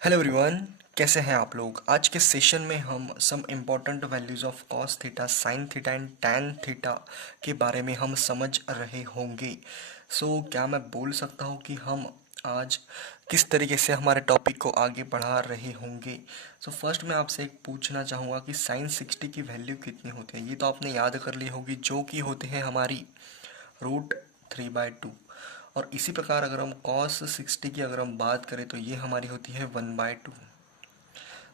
Hello everyone. कैसे हैं आप लोग? आज के सेशन में हम some important values of cos theta, sine theta and tan theta के बारे में हम समझ रहे होंगे। क्या मैं बोल सकता हूँ कि हम आज किस तरीके से हमारे टॉपिक को आगे बढ़ा रहे होंगे? फर्स्ट मैं आपसे एक पूछना चाहूँगा कि साइन 60 की वैल्यू कितनी होती है? ये तो आपने याद कर ली होगी, जो कि होते हैं हमारी √3/2। और इसी प्रकार अगर हम cos 60 की अगर हम बात करें तो ये हमारी होती है 1/2।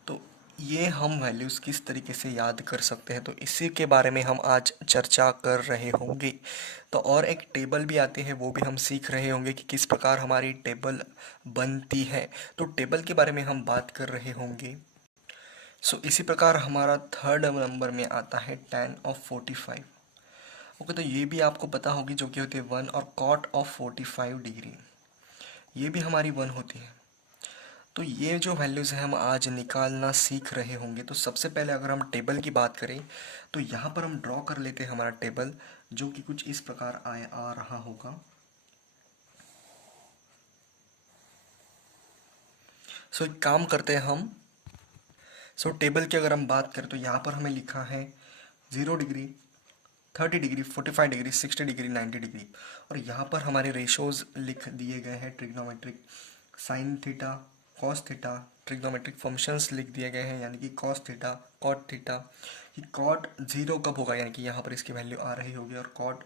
तो ये हम वैल्यूज़ किस तरीके से याद कर सकते हैं, तो इसी के बारे में हम आज चर्चा कर रहे होंगे। तो और एक टेबल भी आती है, वो भी हम सीख रहे होंगे कि किस प्रकार हमारी टेबल बनती है। तो टेबल के बारे में हम बात कर रहे होंगे। इसी प्रकार हमारा थर्ड नंबर में आता है tan of 45। ओके, तो ये भी आपको पता होगी, जो कि होती है 1, और cot of 45 डिग्री ये भी हमारी 1 होती है। तो ये जो वैल्यूज़ हैं हम आज निकालना सीख रहे होंगे। तो सबसे पहले अगर हम टेबल की बात करें तो यहाँ पर हम ड्रॉ कर लेते हैं हमारा टेबल, जो कि कुछ इस प्रकार आ रहा होगा। एक काम करते हैं हम। टेबल की अगर हम बात करें तो यहाँ पर हमें लिखा है 0 degree, 30 degree, 45 degree, 60 degree, 90 degree. और यहाँ पर हमारे रेशोज़ लिख दिए गए हैं trigonometric. Sine theta, cos theta, trigonometric functions लिख दिए गए हैं, यानी कि कॉस थीटा, कॉट थीटा। कि कॉट 0 कब होगा, यानी कि यहाँ पर इसकी वैल्यू आ रही होगी, और कॉट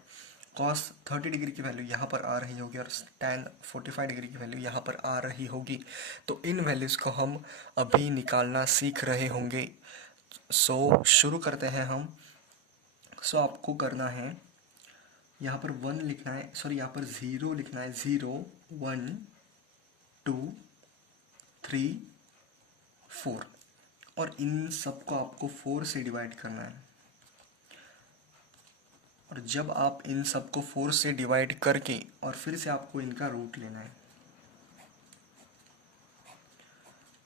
कॉस 30 डिग्री की वैल्यू यहाँ पर आ रही होगी, और टैन 45 डिग्री की वैल्यू यहाँ पर आ रही होगी। तो इन वैल्यूज़ को हम अभी निकालना सीख रहे होंगे। शुरू करते हैं हम। आपको करना है, यहाँ पर 1 लिखना है, सॉरी यहाँ पर 0 लिखना है। 0, 1, 2, 3, 4। और इन सबको आपको 4 से डिवाइड करना है। और जब आप इन सबको 4 से डिवाइड करके और फिर से आपको इनका रूट लेना है।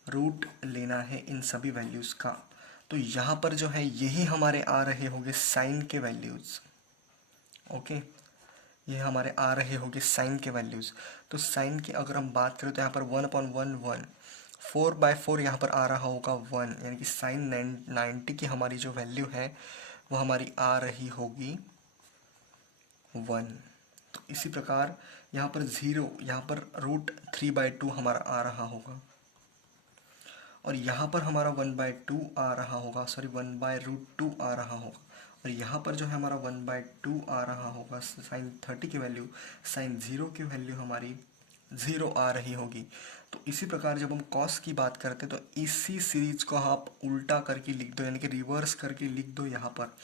रूट लेना है इन सभी वैल्यूज़ का। तो यहाँ पर जो है यही हमारे आ रहे होंगे साइन के वैल्यूज़। ओके, ये हमारे आ रहे होंगे साइन के वैल्यूज़। तो साइन की अगर हम बात करें तो यहाँ पर 1/1 1, 4/4 यहाँ पर आ रहा होगा 1, यानी कि साइन 90 की हमारी जो वैल्यू है वो हमारी आ रही होगी 1। तो इसी प्रकार यहाँ पर 0, यहाँ पर √3/2 हमारा आ रहा होगा, और यहाँ पर हमारा 1/2 आ रहा होगा, सॉरी 1/√2 आ रहा होगा। और यहाँ पर जो है हमारा 1/2 आ रहा होगा साइन 30 की वैल्यू। साइन 0 की वैल्यू हमारी 0 आ रही होगी। तो इसी प्रकार जब हम कॉस की बात करते हैं तो इसी सीरीज को आप उल्टा करके लिख दो, यानी कि रिवर्स करके लिख दो यहाँ पर।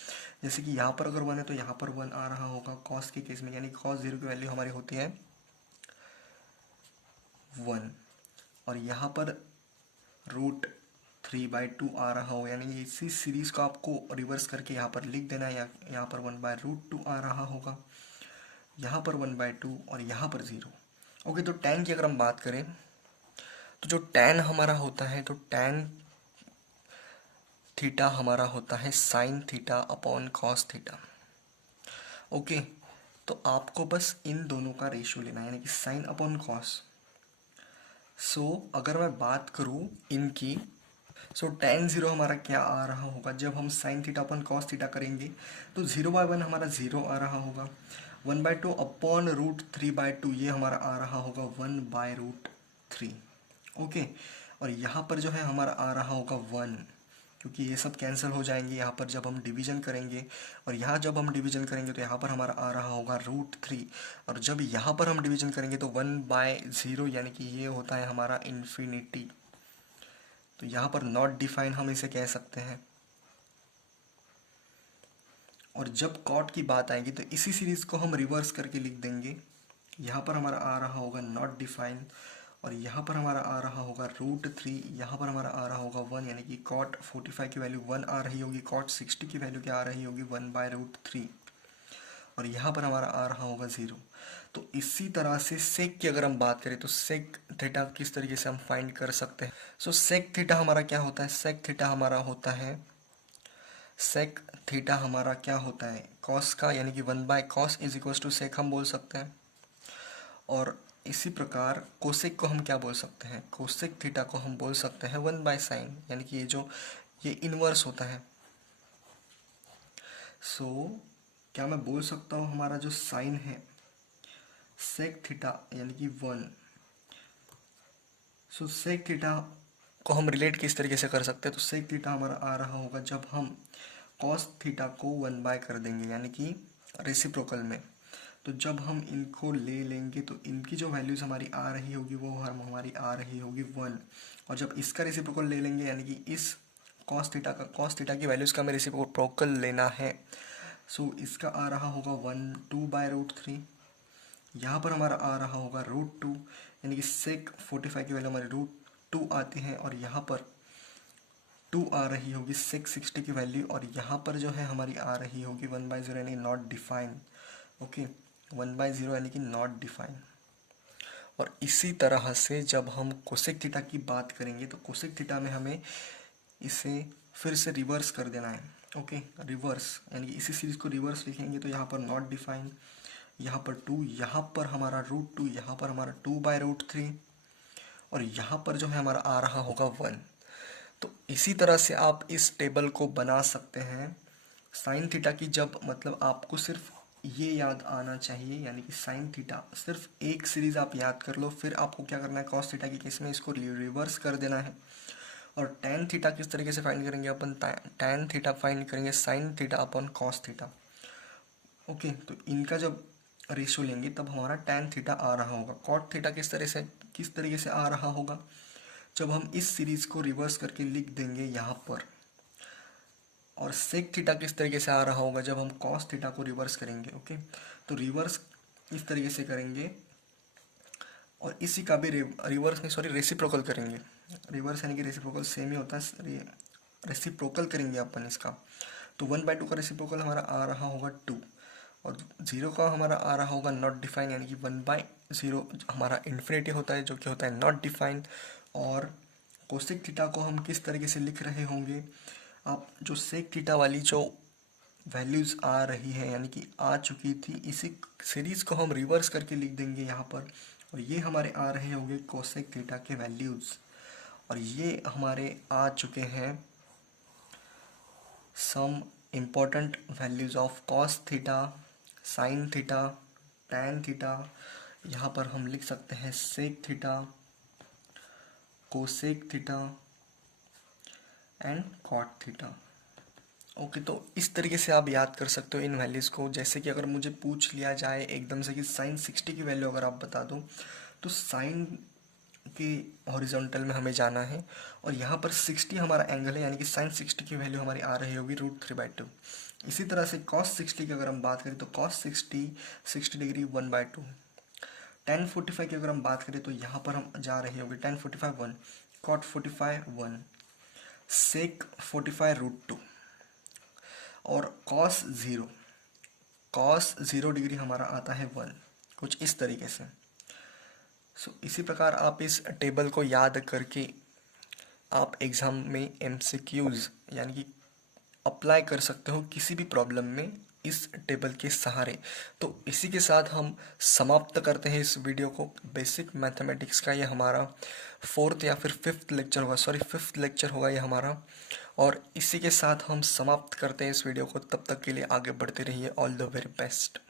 जैसे कि यहाँ पर अगर 1 है तो यहाँ पर 1 आ रहा होगा कॉस के केस में, यानी कॉस 0 की वैल्यू हमारी होती है 1। और यहाँ पर √3/2 आ रहा हो, यानी इसी सीरीज को आपको रिवर्स करके यहाँ पर लिख देना है। यहाँ पर 1/√2 आ रहा होगा, यहाँ पर 1/2, और यहाँ पर 0। ओके, तो टैन की अगर हम बात करें तो जो टैन हमारा होता है, तो टैन थीटा हमारा होता है sine theta upon cos theta. Okay, तो आपको बस इन दोनों का रेशियो लेना है, यानी कि साइन अपॉन कॉस। अगर मैं बात करूँ इनकी, tan 0 हमारा क्या आ रहा होगा, जब हम साइन थीटा अपन कॉस थीटा करेंगे तो 0/1 हमारा 0 आ रहा होगा। 1/2 अपॉन √3/2 ये हमारा आ रहा होगा 1/√3। ओके, और यहाँ पर जो है हमारा आ रहा होगा 1, क्योंकि ये सब कैंसिल हो जाएंगे यहाँ पर जब हम डिवीजन करेंगे। और यहाँ जब हम डिवीजन करेंगे तो यहाँ पर हमारा आ रहा होगा √3। और जब यहाँ पर हम डिवीजन करेंगे तो 1/0, यानी कि ये होता है हमारा इन्फिनिटी। तो यहाँ पर नॉट डिफाइन हम इसे कह सकते हैं। और जब कॉट की बात आएगी तो इसी सीरीज को हम रिवर्स करके लिख देंगे। यहाँ पर हमारा आ रहा होगा नॉट डिफाइन, और यहाँ पर हमारा आ रहा होगा √3, यहाँ पर हमारा आ रहा होगा 1, यानी कि कॉट 45 की वैल्यू 1 आ रही होगी, कॉट 60 की वैल्यू क्या आ रही होगी 1/√3, और यहाँ पर हमारा आ रहा होगा 0। तो इसी तरह से सेक की अगर हम बात करें तो सेक थीटा किस तरीके से हम फाइंड कर सकते हैं। सेक थीटा हमारा क्या होता है, सेक थीटा हमारा होता है, सेक थीटा हमारा क्या होता है कॉस का, यानी कि 1/cos इज इक्वल टू सेक हम बोल सकते हैं। और इसी प्रकार कोसेक को हम क्या बोल सकते हैं, कोसेक थीटा को हम बोल सकते हैं 1/sin, यानी कि ये इनवर्स होता है। सो क्या मैं बोल सकता हूँ हमारा जो साइन है सेक थीटा यानी कि 1। सो सेक थीटा को हम रिलेट किस तरीके से कर सकते हैं, तो सेक थीटा हमारा आ रहा होगा जब हम कॉस थीटा को 1 कर देंगे, यानी कि रेसिप्रोकल में। तो जब हम इनको ले लेंगे तो इनकी जो वैल्यूज़ हमारी आ रही होगी वो हमारी आ रही होगी 1, और जब इसका रेसिप्रोकल ले लेंगे यानी कि इस कॉस थीटा की वैल्यूज़ का हमें रेसिप्रोकल लेना है। सो इसका आ रहा होगा 2/√3, यहाँ पर हमारा आ रहा होगा √2, यानी कि सेक 45 की वैल्यू हमारी √2 आती है, और यहाँ पर 2 आ रही होगी सेक 60 की वैल्यू, और यहाँ पर जो है हमारी आ रही होगी 1/0 यानी नॉट डिफाइन। ओके, 1/0 यानी कि नॉट डिफाइन। और इसी तरह से जब हम कोसेक थीटा की बात करेंगे तो कोसेक थीटा में हमें इसे फिर से रिवर्स कर देना है। ओके, रिवर्स यानी कि इसी सीरीज को रिवर्स लिखेंगे तो यहाँ पर नॉट डिफाइन, यहाँ पर 2, यहाँ पर हमारा √2, यहाँ पर हमारा 2/√3, और यहाँ पर जो है हमारा आ रहा होगा 1। तो इसी तरह से आप इस टेबल को बना सकते हैं साइन थीटा की, जब मतलब आपको सिर्फ ये याद आना चाहिए, यानी कि साइन थीटा सिर्फ एक सीरीज आप याद कर लो, फिर आपको क्या करना है कॉस थीटा की केस में इसको रिवर्स कर देना है। और टैन थीटा किस तरीके से फाइंड करेंगे अपन, टैन थीटा फाइंड करेंगे sine theta upon cos theta. Okay, तो इनका जब रेशियो लेंगे तब हमारा टैन थीटा आ रहा होगा। कॉट थीटा किस तरीके से आ रहा होगा, जब हम इस सीरीज को रिवर्स करके लिख देंगे यहाँ पर। और सेक थीटा किस तरीके से आ रहा होगा, जब हम कॉस थीटा को रिवर्स करेंगे। ओके, तो रिवर्स इस तरीके से करेंगे, और इसी का भी रिवर्स नहीं, सॉरी, रेसिप्रोकल करेंगे। रिवर्स यानी कि रेसिप्रोकल सेम ही होता है, रेसिप्रोकल करेंगे अपन इसका। तो 1/2 का रेसिप्रोकल हमारा आ रहा होगा 2, और 0 का हमारा आ रहा होगा नॉट डिफाइन, यानी कि 1/0 हमारा इन्फिनिटी होता है जो कि होता है नॉट डिफाइन। और कोसेक थीटा को हम किस तरीके से लिख रहे होंगे, आप जो सेक थीटा वाली जो वैल्यूज़ आ रही है यानी कि आ चुकी थी, इसी सीरीज़ को हम रिवर्स करके लिख देंगे यहाँ पर, और ये हमारे आ रहे होंगे कोसेक थीटा के वैल्यूज़। और ये हमारे आ चुके हैं some important values of cos theta, sine theta, tan theta. यहाँ पर हम लिख सकते हैं sec theta, cosec theta and cot theta. Okay, तो इस तरीके से आप याद कर सकते हो इन वैल्यूज़ को। जैसे कि अगर मुझे पूछ लिया जाए एकदम से कि साइन 60 की वैल्यू अगर आप बता दो, तो साइन के हॉरिजॉन्टल में हमें जाना है, और यहाँ पर 60 हमारा एंगल है, यानी कि साइन 60 की वैल्यू हमारी आ रही होगी √3/2। इसी तरह से कॉस 60 की अगर हम बात करें तो कॉस 60 डिग्री 1/2। tan 45 की अगर हम बात करें तो यहाँ पर हम जा रहे होंगे tan 45 1, cot 45 1, sec 45 √2, और cos 0 डिग्री हमारा आता है 1, कुछ इस तरीके से। सो इसी प्रकार आप इस टेबल को याद करके आप एग्ज़ाम में MCQs यानी कि अप्लाई कर सकते हो किसी भी प्रॉब्लम में इस टेबल के सहारे। तो इसी के साथ हम समाप्त करते हैं इस वीडियो को। बेसिक मैथमेटिक्स का ये हमारा 4th या फिर 5th लेक्चर होगा, सॉरी 5th लेक्चर होगा ये हमारा। और इसी के साथ हम समाप्त करते हैं इस वीडियो को। तब तक के लिए आगे बढ़ते रहिए। All the very best.